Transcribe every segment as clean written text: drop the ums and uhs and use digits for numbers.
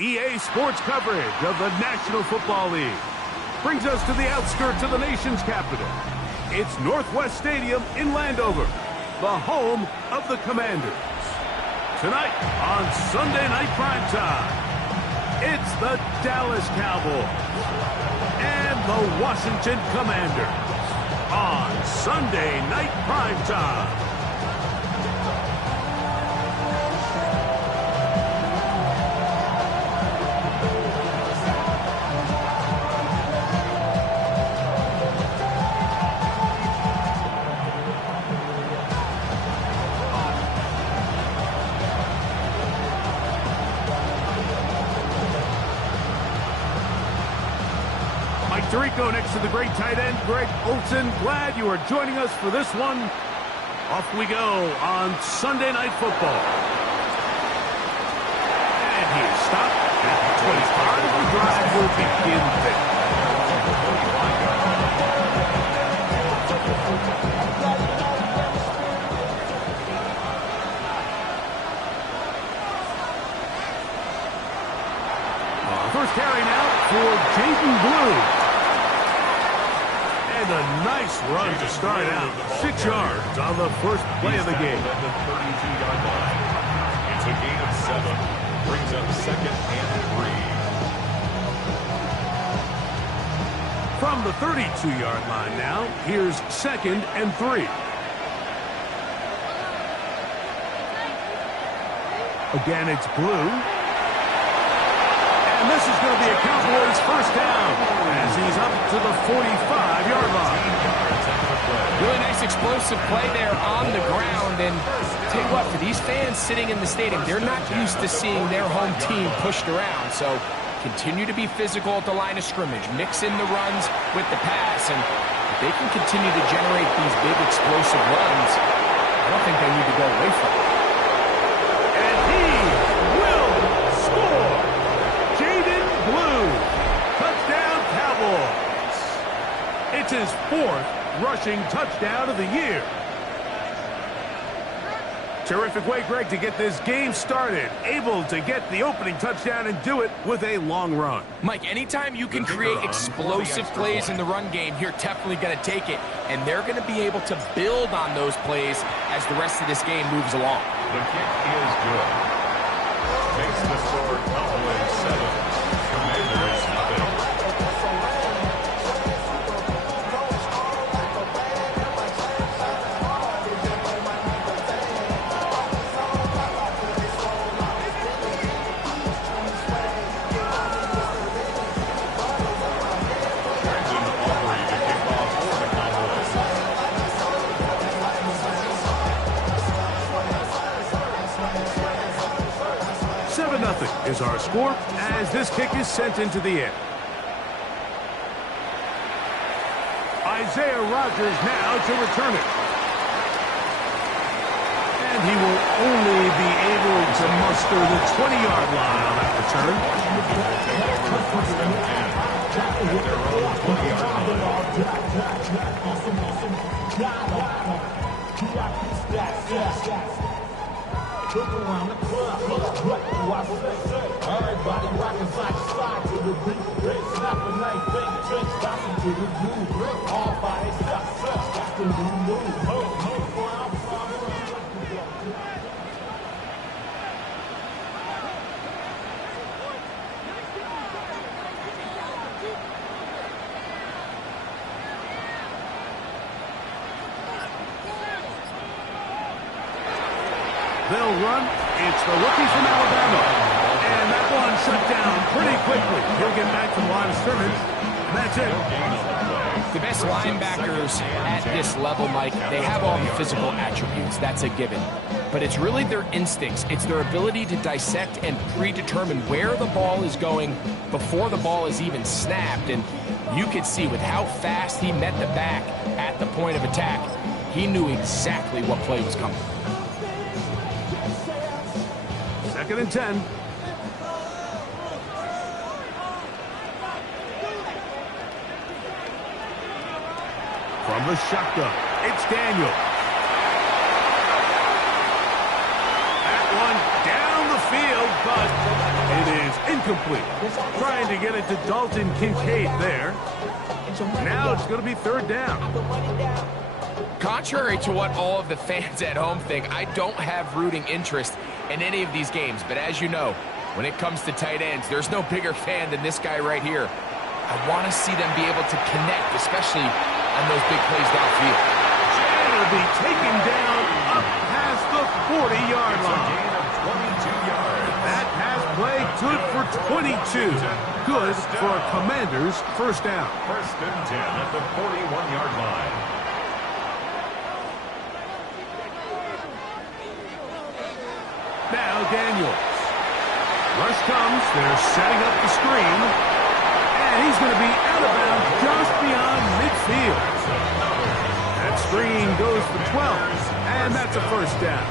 EA Sports coverage of the National Football League brings us to the outskirts of the nation's capital. It's Northwest Stadium in Landover, the home of the Commanders. Tonight on Sunday Night Primetime, it's the Dallas Cowboys and the Washington Commanders on Sunday Night Primetime. Tirico next to the great tight end, Greg Olsen. Glad you are joining us for this one. Off we go on Sunday Night Football. And he is stopped at the 25. The drive will begin there. First carry now for Jaden Blue. And a nice run to start out. 6 yards on the first play of the game. At the 32-yard line. It's a gain of 7. Brings up 2nd and 3. From the 32-yard line now, here's 2nd and 3. Again, it's Blue. And this is going to be a Cowboys first down as he's up to the 45-yard line. Really nice explosive play there on the ground. And tell you what, for these fans sitting in the stadium, they're not used to seeing their home team pushed around. So continue to be physical at the line of scrimmage. Mix in the runs with the pass. And if they can continue to generate these big explosive runs, I don't think they need to go away from it. And he will score. Jaden Blue. Touchdown Cowboys. It's his 4th rushing touchdown of the year. Terrific way, Greg, to get this game started. Able to get the opening touchdown and do it with a long run. Mike, anytime you can create explosive plays in the run game, you're definitely going to take it. And they're going to be able to build on those plays as the rest of this game moves along. The kick is good. Makes the score Cowboys 7. Commanders nothing. Is our score as this kick is sent into the air. Isaiah Rodgers now to return it. And he will only be able to muster the 20-yard line on that return. Look around the club, what do I say? Everybody rockin' side to side to the beat. They snapping like big tricks, bouncing to the groove. All bodies suck, that's the new move. They'll run. It's the rookie from Alabama. And that one shut down pretty quickly. He'll get back to the line of scrimmage. And that's it. The best linebackers at this level, Mike, they have all the physical attributes. That's a given. But it's really their instincts. It's their ability to dissect and predetermine where the ball is going before the ball is even snapped. And you could see with how fast he met the back at the point of attack, he knew exactly what play was coming. 2nd and 10. From the shotgun, it's Daniel. That one down the field, but it is incomplete. incomplete. Trying to get it to Dalton Kincaid there. Now it's going to be third down. Contrary to what all of the fans at home think, I don't have rooting interest in any of these games. But as you know, when it comes to tight ends, there's no bigger fan than this guy right here. I want to see them be able to connect, especially on those big plays downfield. It'll be taken down up past the 40-yard line. Gain of 22 yards. That pass play good for 22. Good for a Commander's first down. First and 10 at the 41-yard line. Now Daniels. Rush comes. They're setting up the screen. And he's going to be out of bounds just beyond midfield. That screen goes for 12. And that's a first down.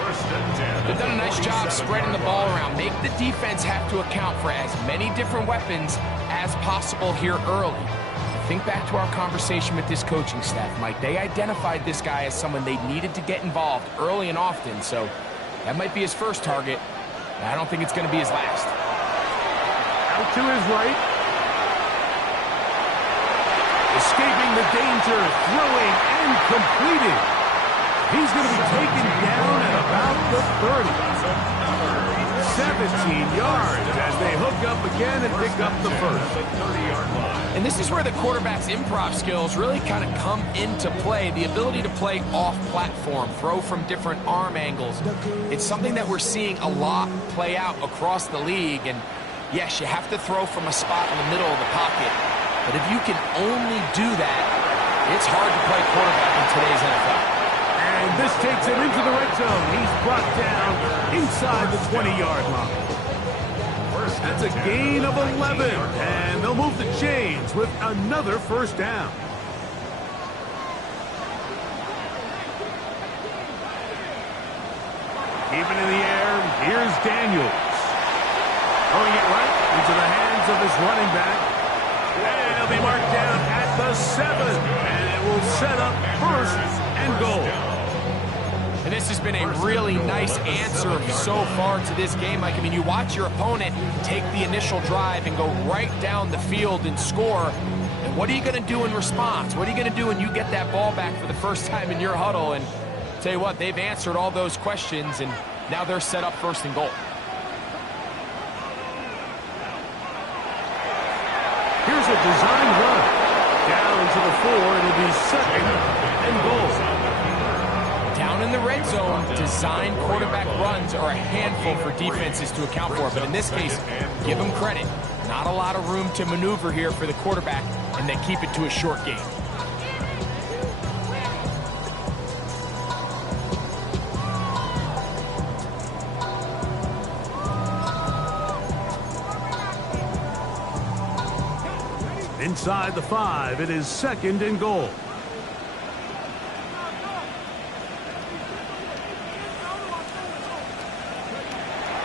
First and 10. They've done a nice job spreading the ball around. Make the defense have to account for as many different weapons as possible here early. Think back to our conversation with this coaching staff, Mike. They identified this guy as someone they needed to get involved early and often. So that might be his first target. I don't think it's going to be his last. Out to his right. Escaping the danger, throwing and completing. He's going to be taken down at about the 30. 17 yards as they hook up again and pick up the first. The 30-yard line. And this is where the quarterback's improv skills really kind of come into play. The ability to play off-platform, throw from different arm angles. It's something that we're seeing a lot play out across the league. And yes, you have to throw from a spot in the middle of the pocket. But if you can only do that, it's hard to play quarterback in today's NFL. And this takes him into the red zone. He's brought down inside the 20-yard line. That's a gain of 11. And they'll move the chains with another first down. Keeping in the air, here's Daniels. Throwing it right into the hands of his running back. And he'll be marked down at the 7. And it will set up first and goal. And this has been a really nice answer so far to this game. Like, I mean, you watch your opponent take the initial drive and go right down the field and score. And what are you going to do in response? What are you going to do when you get that ball back for the first time in your huddle? And tell you what, they've answered all those questions, and now they're set up first and goal. Here's a design run. Down to the 4. It'll be second and goal. Down in the red zone, design quarterback runs are a handful for defenses to account for. But in this case, give them credit. Not a lot of room to maneuver here for the quarterback, and they keep it to a short game. Inside the 5, it is second and goal.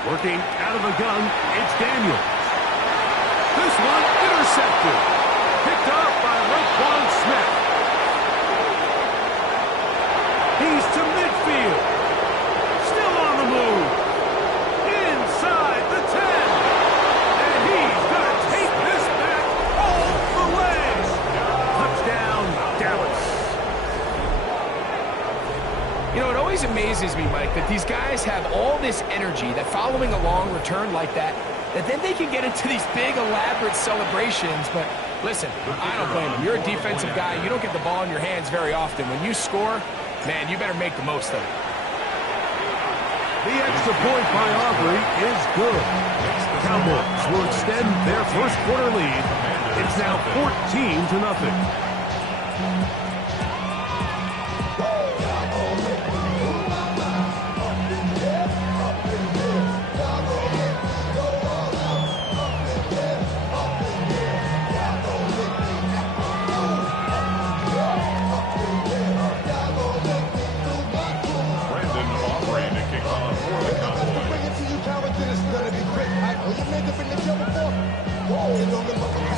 Working out of the gun, it's Daniels. This one intercepted. Picked up by Roquan Smith. He's to midfield. Still on the move. Inside the 10. And he's going to take this back all the way. Touchdown, Dallas. You know, it always amazes me, Mike, that these guys have all this energy, that following a long return like that then they can get into these big, elaborate celebrations. But listen, I don't blame them. You're a defensive guy. You don't get the ball in your hands very often. When you score, man, you better make the most of it. The extra point by Aubrey is good. Cowboys will extend their first quarter lead. It's now 14-0.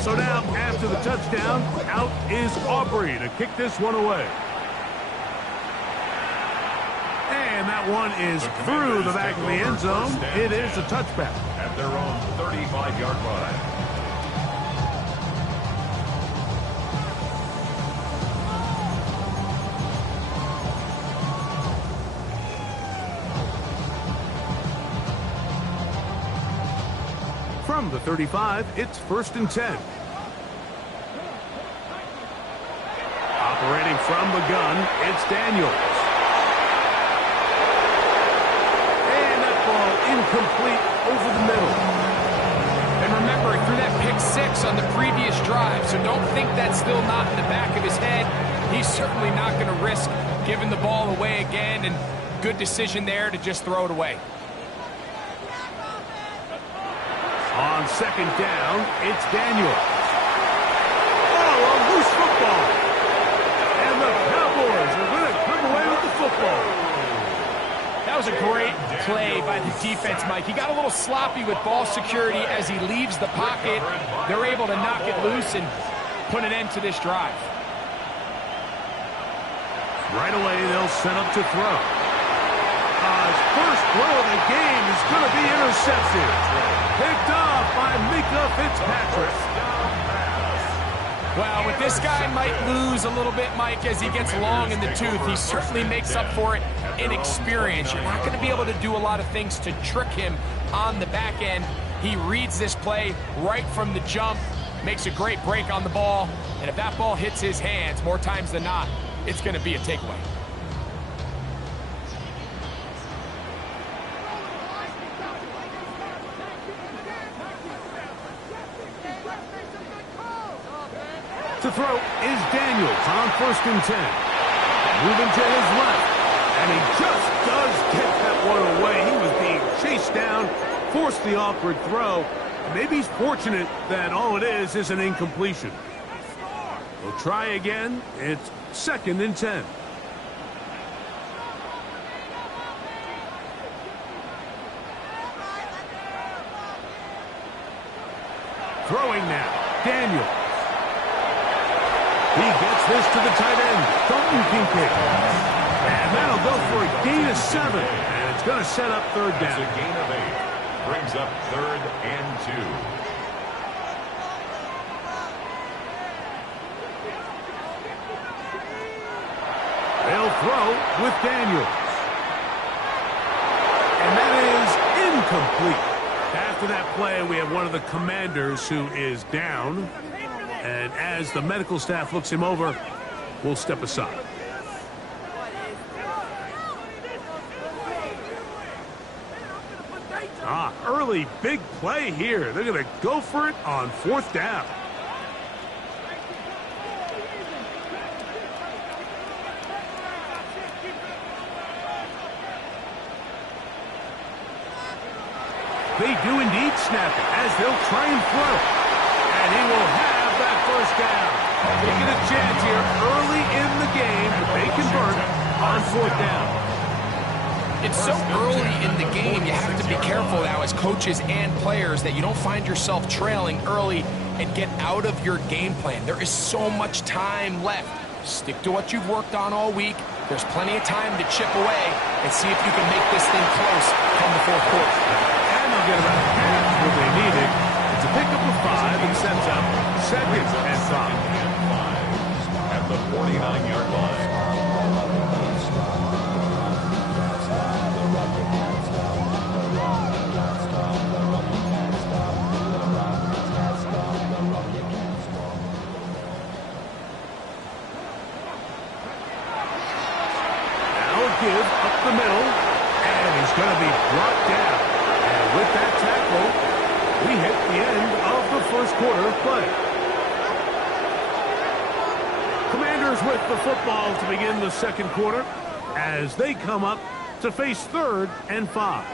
So now, after the touchdown, out is Aubrey to kick this one away. And that one is through the back of the end zone. It is a touchback. At their own 35-yard line. From the 35, it's 1st and 10. Operating from the gun, it's Daniels. And that ball incomplete over the middle. And remember, he threw that pick 6 on the previous drive, so don't think that's still not in the back of his head. He's certainly not going to risk giving the ball away again, and good decision there to just throw it away. On 2nd down, it's Daniels. Oh, a loose football. And the Cowboys are going to come away with the football. That was a great play by the defense, Mike. He got a little sloppy with ball security as he leaves the pocket. They're able to knock it loose and put an end to this drive. Right away, they'll set up to throw. His first throw of the game is going to be intercepted. Picked off by Mika Fitzpatrick. Well, with this guy might lose a little bit, Mike, as he gets long in the tooth. He certainly makes up for it in experience. You're not going to be able to do a lot of things to trick him on the back end. He reads this play right from the jump, makes a great break on the ball, and if that ball hits his hands more times than not, it's going to be a takeaway. To throw is Daniels on 1st and 10. Moving to his left. And he just does get that one away. He was being chased down, forced the awkward throw. Maybe he's fortunate that all it is an incompletion. We'll try again. It's 2nd and 10. Throwing now, Daniels. He gets this to the tight end, Dalton Kincaid. And that'll go for a gain of 7. And it's going to set up 3rd down. It's a gain of 8. Brings up 3rd and 2. They'll throw with Daniels. And that is incomplete. After that play, we have one of the Commanders who is down. And as the medical staff looks him over, we'll step aside. Early big play here. They're going to go for it on 4th down. They do indeed snap it as they'll try and throw. And he will have that 1st down. Taking a chance here early in the game, but they convert on 4th down. It's so early in the game, you have to be careful now as coaches and players that you don't find yourself trailing early and get out of your game plan. There is so much time left. Stick to what you've worked on all week. There's plenty of time to chip away and see if you can make this thing close come the 4th quarter. And they'll get about half what they needed. It's a pickup of 5 and sets up 2nd and 5. At the 49-yard line. Give up the middle, and he's going to be brought down. And with that tackle, we hit the end of the 1st quarter of play. Commanders with the football to begin the 2nd quarter as they come up to face 3rd and 5.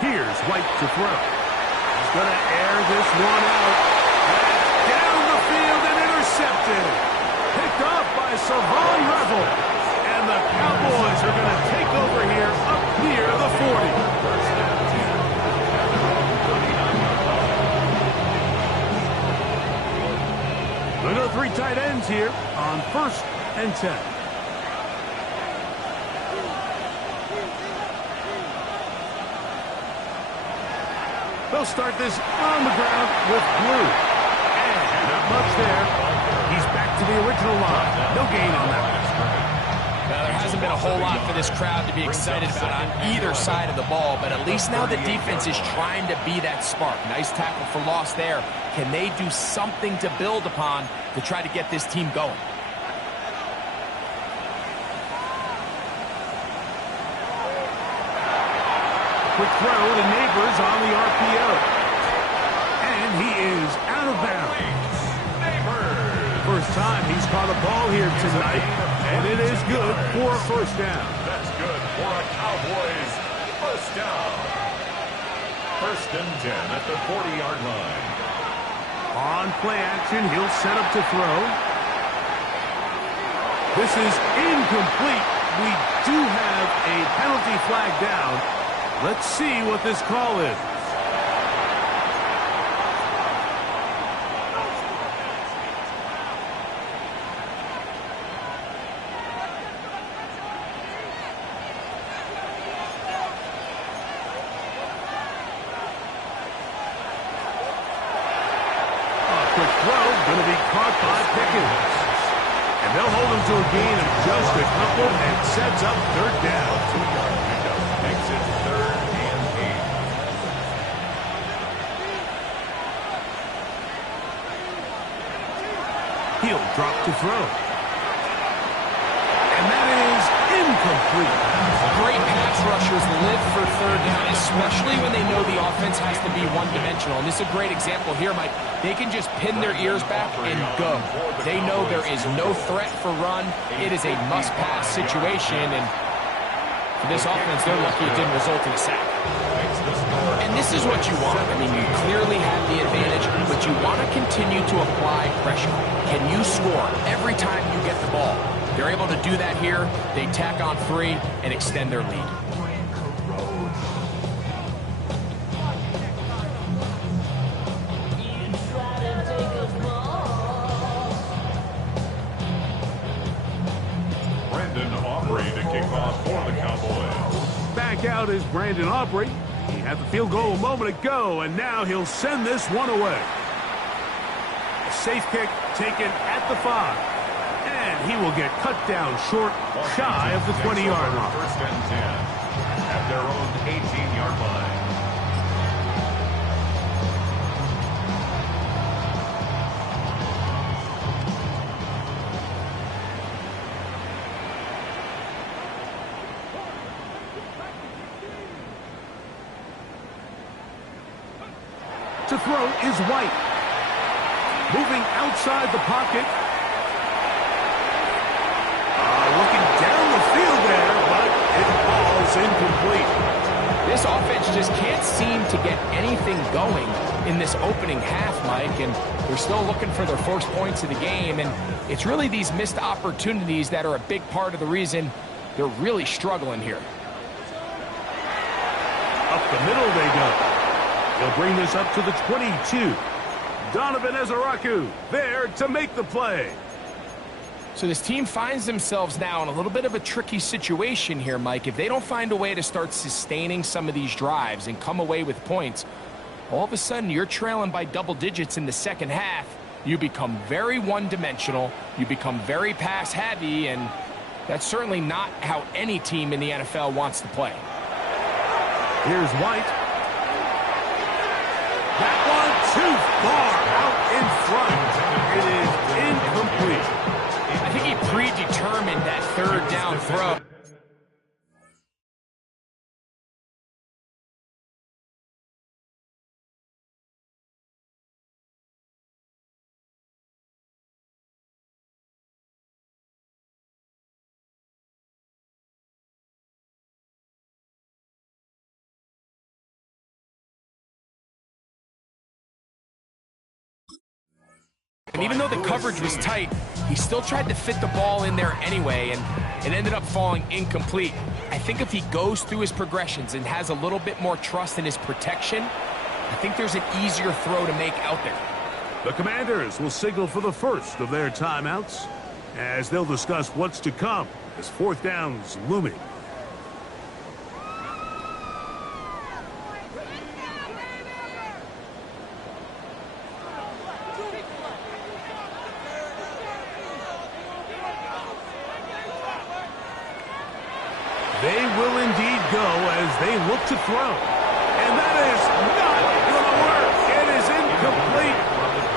Here's White to throw. He's going to air this one out. Down the field and intercepted. Picked off by Savon Revel. And the Cowboys are going to take over here up near the 40. We'll go 3 tight ends here on 1st and 10. They'll start this on the ground with Blue. And not much there. He's back to the original line. No gain on that one. Now, there hasn't been a whole lot for this crowd to be excited about on either side of the ball, but at least now the defense is trying to be that spark. Nice tackle for loss there. Can they do something to build upon to try to get this team going? Quick throw to Neighbors on the RPO. And he is out of bounds. First time he's caught a ball here tonight, and it is good for a first down. That's good for a Cowboys first down. 1st and 10 at the 40-yard line. On play action, he'll set up to throw. This is incomplete. We do have a penalty flag down. Let's see what this call is. Quick throw, going to be caught by Pickens. And they'll hold him to a gain of just a couple and sets up 3rd down. 2-yard pickup makes it 3rd and 8. He'll drop to throw. And that is incomplete. Great pass rushers live for 3rd down, especially when they know the offense has to be one-dimensional. And this is a great example here, Mike. They can just pin their ears back and go. They know there is no threat for run. It is a must-pass situation, and for this offense, they're lucky it didn't result in a sack. And this is what you want. I mean, you clearly have the advantage, but you want to continue to apply pressure. Can you score every time you get the ball? They're able to do that here. They tack on 3 and extend their lead. To kick off for the Cowboys. Back out is Brandon Aubrey. He had the field goal a moment ago, and now he'll send this one away. A safe kick taken at the 5. And he will get cut down short, shy of the 20-yard line. 1st and 10 at their own 18-yard line. To throw is White. Moving outside the pocket. Looking down the field there, but it falls incomplete. This offense just can't seem to get anything going in this opening half, Mike, and they're still looking for their first points of the game, and it's really these missed opportunities that are a big part of the reason they're really struggling here. Up the middle they go. They'll bring this up to the 22. Donovan Ezaraku there to make the play. So this team finds themselves now in a little bit of a tricky situation here, Mike. If they don't find a way to start sustaining some of these drives and come away with points, all of a sudden you're trailing by double digits in the second half. You become very one-dimensional. You become very pass-heavy, and that's certainly not how any team in the NFL wants to play. Here's White. That one too far out in front. It is incomplete. I think he predetermined that 3rd down throw. And even though the coverage was tight, he still tried to fit the ball in there anyway, and it ended up falling incomplete. I think if he goes through his progressions and has a little bit more trust in his protection, I think there's an easier throw to make out there. The Commanders will signal for the first of their timeouts as they'll discuss what's to come as fourth down's looming. They will indeed go as they look to throw. And that is not going to work. It is incomplete.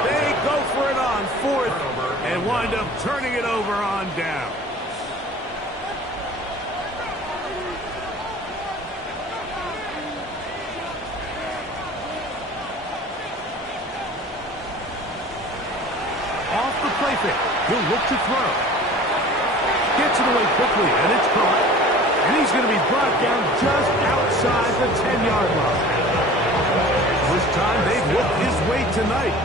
They go for it on fourth and wind up turning it over on down. Off the play fake. He'll look to throw. Gets it away quickly, and it's caught. And he's going to be brought down just outside the 10-yard line. First time they've looked his way tonight.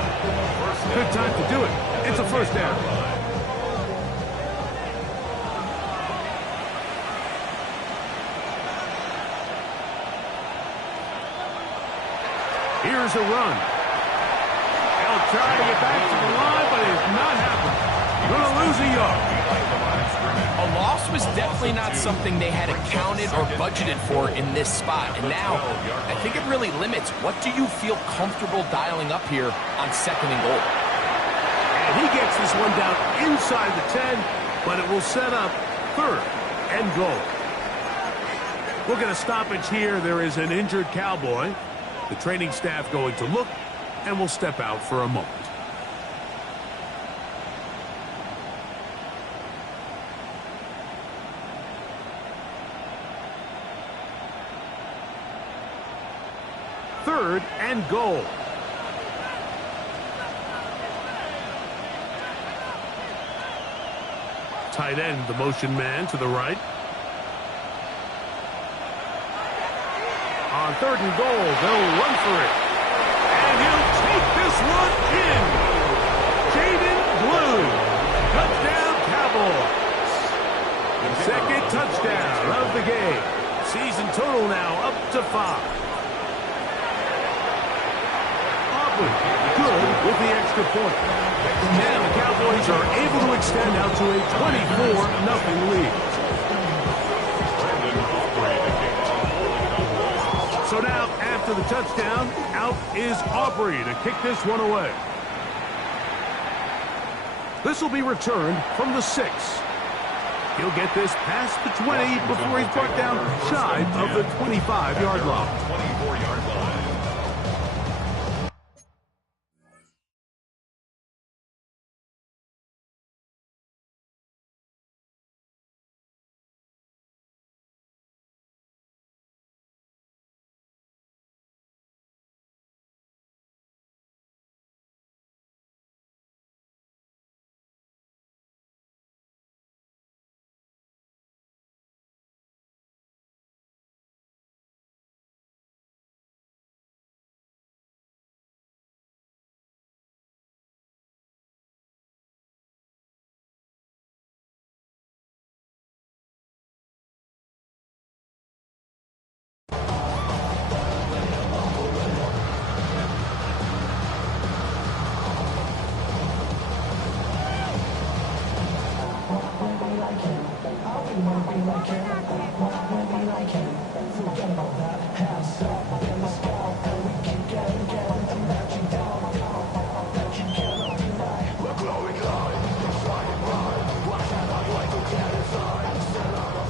Good time to do it. It's a first down. Here's a run. They'll try to get back to the line, but it's not happening. Going to lose a yard. A loss was definitely not something they had accounted or budgeted for in this spot. And now, I think it really limits what do you feel comfortable dialing up here on second and goal. And he gets this one down inside the 10, but it will set up third and goal. We'll get a stoppage here. There is an injured Cowboy. The training staff going to look, and we'll step out for a moment. Third and goal. Tight end, the motion man to the right. On third and goal, they'll run for it. And he'll take this one in. Jaden Blue. Touchdown, Cowboys. Second touchdown of the game. Season total now up to 5. Good with the extra point. Now the Cowboys are able to extend out to a 24-0 lead. So now, after the touchdown, out is Aubrey to kick this one away. This will be returned from the 6. He'll get this past the 20 before he's brought down shy of the 25-yard line. 24-yard line.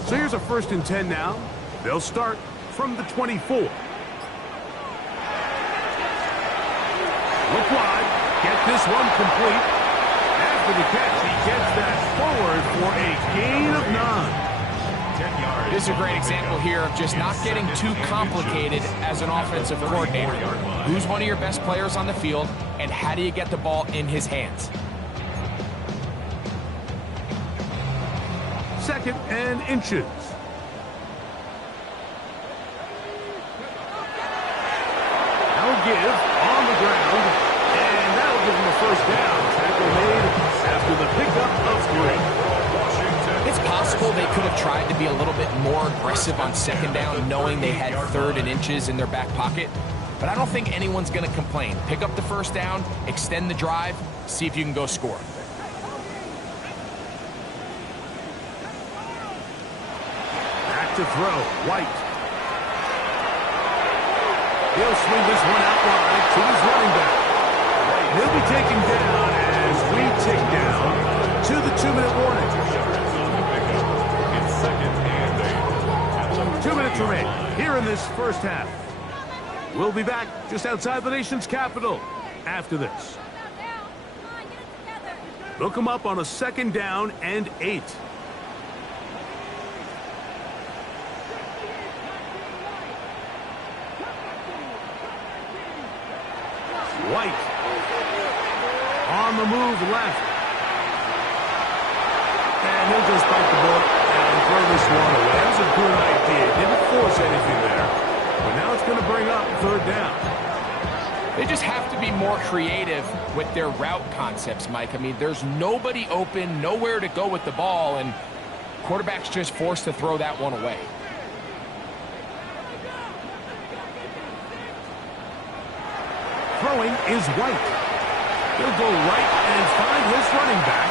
So here's a 1st and 10 now. They'll start from the 24. Look wide. Get this one complete. After the catch, he gets that forward for a gain of 9. This is a great example here of just not getting too complicated as an offensive coordinator. Who's one of your best players on the field, and how do you get the ball in his hands? 2nd and inches. That'll give on the ground, and that'll give him a first down. Tackle pickup of 3. It's possible they could have tried to be a little bit more aggressive on second down, knowing they had 3rd and inches in their back pocket. But I don't think anyone's going to complain. Pick up the first down, extend the drive, see if you can go score. Back to throw, White. He'll swing this one out wide to his running back. He'll be taken down as we tick down to the 2-minute warning. 2 minutes remain here in this first half. We'll be back just outside the nation's capital after this. They'll come up on a 2nd down and 8. White on the move left. And he'll just bite the bullet and throw this one away. That was a good idea. Didn't force anything there. But now it's going to bring up 3rd down. They just have to be more creative with their route concepts, Mike. I mean, there's nobody open, nowhere to go with the ball, and quarterback's just forced to throw that one away. Throwing is White. He'll go right and find his running back.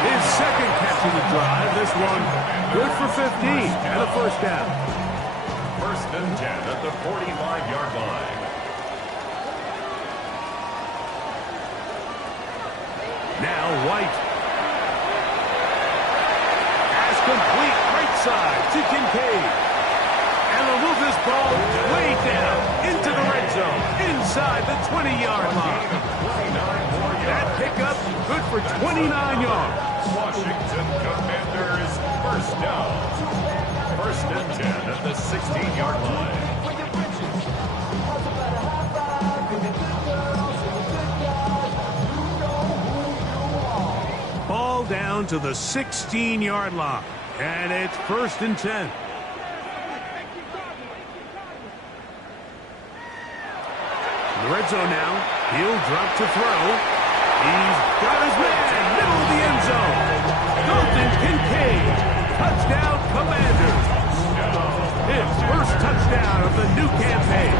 His 2nd catch of the drive. This one good for 15 and a first down. 1st and 10 at the 45-yard line. Now White. Pass complete right side to Kincaid. And they'll move this ball way down into the red zone, inside the 20-yard line. That pickup good for 29 yards. Washington Commanders first down. 1st and 10 at the 16-yard line. Ball down to the 16-yard line. And it's 1st and 10. In the red zone now. He'll drop to throw. He's got his man, middle of the end zone. Dalton Kincaid. Touchdown, Commanders. His first touchdown of the new campaign.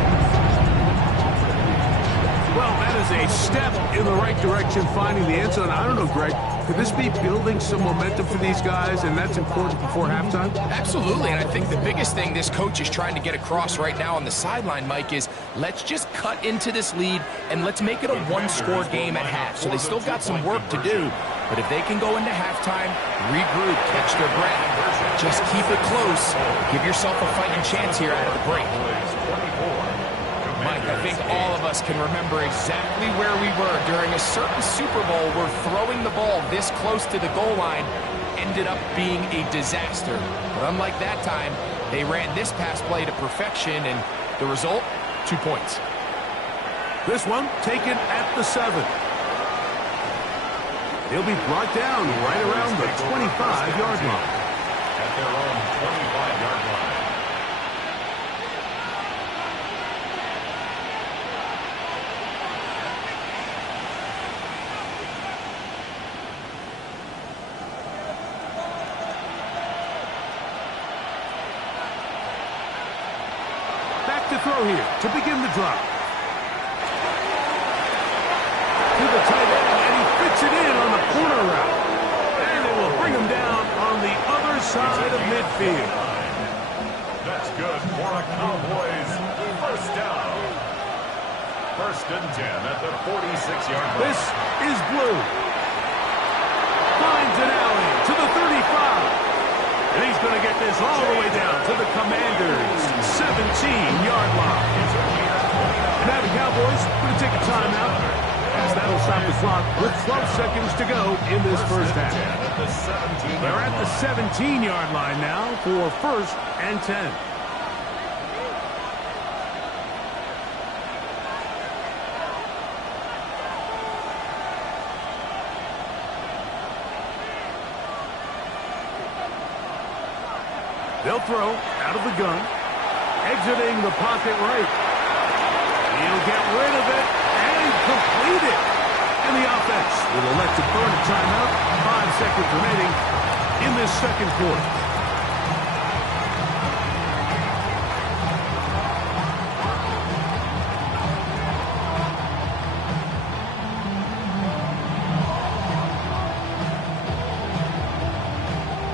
Well, that is a step in the right direction, finding the end zone. I don't know, Greg. Could this be building some momentum for these guys, and that's important before halftime? Absolutely, and I think the biggest thing this coach is trying to get across right now on the sideline, Mike, is let's just cut into this lead and let's make it a one-score game at half. So they still got some work to do, but if they can go into halftime, regroup, catch their breath, just keep it close, give yourself a fighting chance here out of the break. Mike, I think all of us can remember exactly where we were during a certain Super Bowl where throwing the ball this close to the goal line ended up being a disaster. But unlike that time, they ran this pass play to perfection, and the result, 2 points. This one taken at the 7. He'll be brought down right around the 25-yard line. At their own 25-yard line. To throw here to begin the drive. To the tight end, and he fits it in on the corner route. And it will bring him down on the other side of midfield. That's good for a Cowboys first down. 1st and 10 at the 46-yard line. This is Blue. Finds an alley to the 35. And he's going to get this all the way down to the Commanders' 17-yard line. And now the Cowboys going to take a timeout, as that'll stop the clock with 12 seconds to go in this first half. They're at the 17-yard line now for 1st and 10. They'll throw out of the gun, exiting the pocket right. He'll get rid of it and complete it. And the offense will elect to burn a timeout. 5 seconds remaining in this second quarter.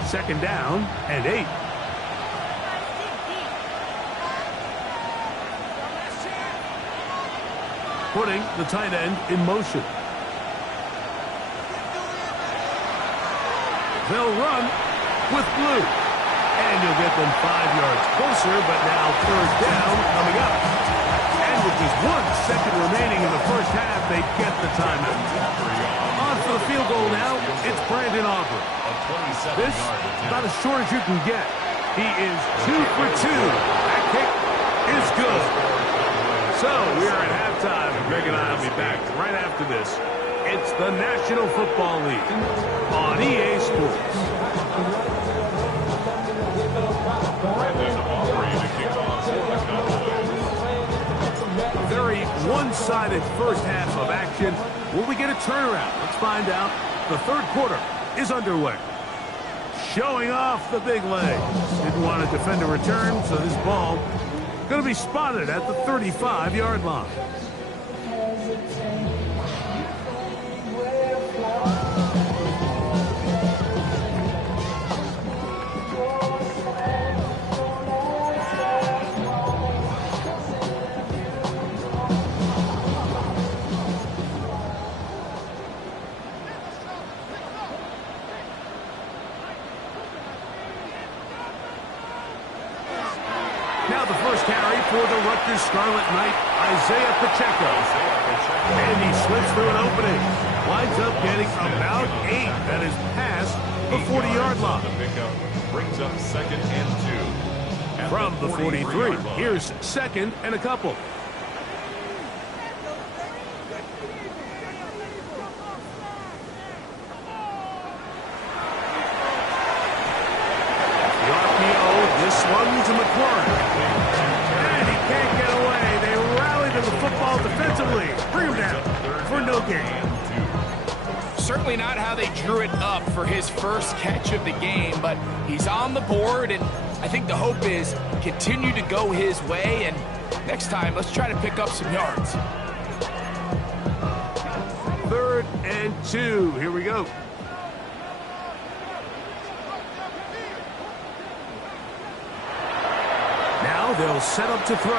Second down and 8. Putting the tight end in motion. They'll run with blue. And you'll get them 5 yards closer, but now first down coming up. And with just 1 second remaining in the first half, they get the timeout. On for the field goal now, it's Brandon Aubrey. This, about as short as you can get. He is 2 for 2. That kick is good. So, we are at halftime. Greg and I will be back right after this. It's the National Football League on EA Sports. Brandon Aubrey to kick off for the Cowboys. Very one-sided first half of action. Will we get a turnaround? Let's find out. The third quarter is underway. Showing off the big legs. Didn't want to defend a return, so this ball going to be spotted at the 35-yard line. Now the first carry for the Rutgers Scarlet Knight, Isaiah Pacheco. And he slips through an opening. Winds up getting about 8. That is past the 40-yard line. The pickup brings up second and 2. From the 43, here's second and a couple. This one to McLaurin. And he can't get away. They rally to the football defensively. Bring him down for no gain. Certainly not how they drew it up for his first catch of the game, but he's on the board, and I think the hope is continue to go his way, and next time, let's try to pick up some yards. 3rd and 2. Here we go. Now they'll set up to throw.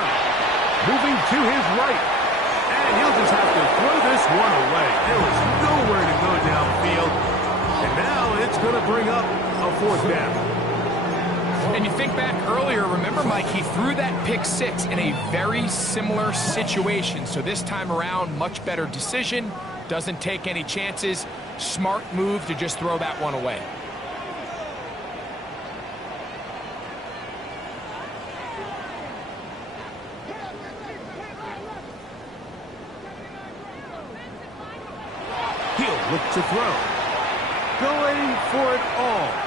Moving to his right. And he'll just have to throw this one away. There was nowhere to go downfield. And now it's going to bring up a 4th down. And you think back earlier, remember, Mike, he threw that pick 6 in a very similar situation. So this time around, much better decision. Doesn't take any chances. Smart move to just throw that one away. He'll look to throw. Going for it all.